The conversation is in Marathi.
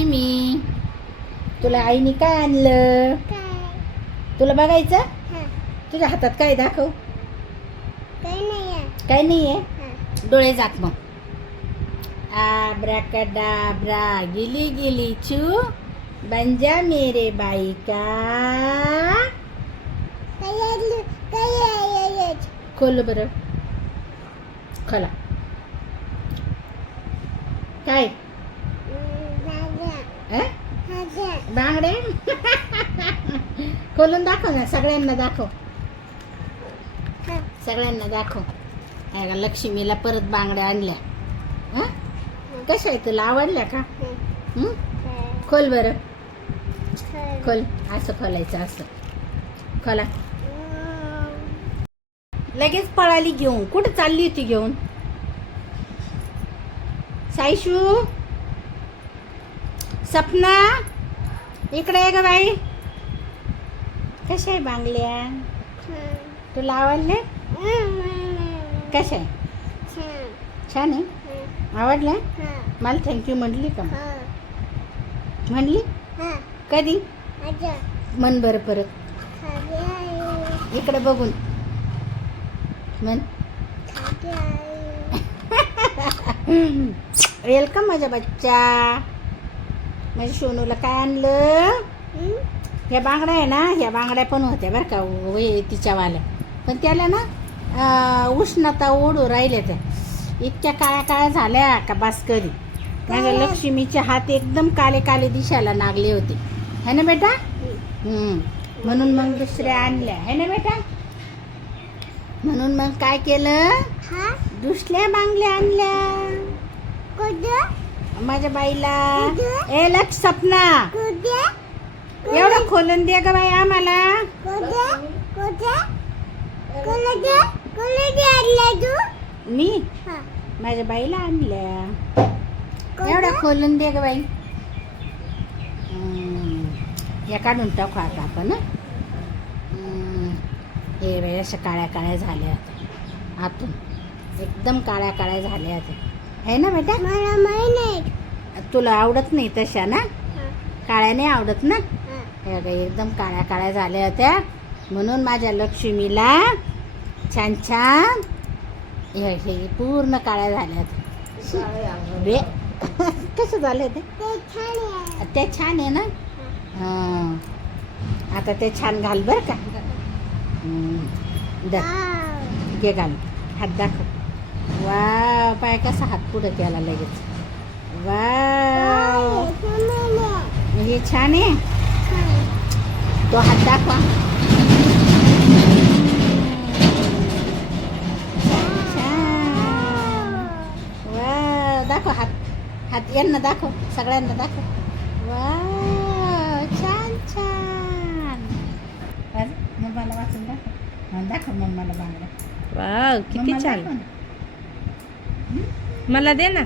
चिमी, तुला आईने काय आणलं? तुला बघायचं? तुझ्या हातात काय दाखव? काय नाहीये? डोळे झाक मग. आब्राकडाब्रा गिली गिली चू बंजा मेरे बाई का. खोल बरं, खोला. काय बांगड्या? खोलून दाखव ना, सगळ्यांना दाखव, सगळ्यांना दाखव. लक्ष्मीला परत बांगड्या आणल्या. कशा आहे, तुला आवडल्या का? खोल बरं, खोल. असं खोलायचं, असं खोला. लगेच पळाली घेऊन. कुठं चालली होती घेऊन? सायशू, सपना, इकडे आहे ग बाई. कशा आहे बांगल्या? तुला आवडले? कशा आहे? छान आहे. आवडल्या? मला थँक्यू म्हणली का? म्हणली कधी? म्हण बरं परत, इकडे बघून म्हण. वेलकम माझ्या बच्चा. माझ्या सोनूला काय आणलं? ह्या बांगड्या आहे ना, ह्या बांगड्या पण होत्या बरं का तिच्यावाल्या, पण त्याला ना उष्णता ओढू राहिल्या. त्या इतक्या काळ्या काळ्या झाल्या का बास कधी. माझ्या लक्ष्मीचे हात एकदम काले काले दिसायला लागले होते, है ना बेटा? म्हणून मग दुसऱ्या आणल्या, है ना बेटा? म्हणून मग काय केलं, दुसऱ्या बांगल्या आणल्या माझ्या बाईला. ए लक्ष, सपना, एवढं खोलून दे ग बाई आम्हाला. मी माझ्या बाईला आणल्या. एवढं खोलून दे ग बाई. या काढून टाकू आता आपण. हे बाई अशा काळ्या काळ्या झाल्या आतून, एकदम काळ्या काळ्या झाल्या आहे ना बेटा? तुला आवडत नाही तशा ना? काळ्या नाही आवडत ना? एकदम काळ्या काळ्या झाल्या होत्या, म्हणून माझ्या लक्ष्मीला छान छान हे पूर्ण काळ्या झाल्या होत्या. कसं झालं ते? ते छान आहे ना? आता ते छान घाल बरं का. घे घाल, हात दाखव. वा, पाय कसा हात पुढं केला लगेच. वा, हे छान आहे. तो हात दाखवा. वा, दाखव हात. हात यांना दाखव, सगळ्यांना दाखव. वा, छान छान. मम्माला वाचून दाखव. दाखव मम्माला बांगड्या. वाव, किती छान. मला दे ना.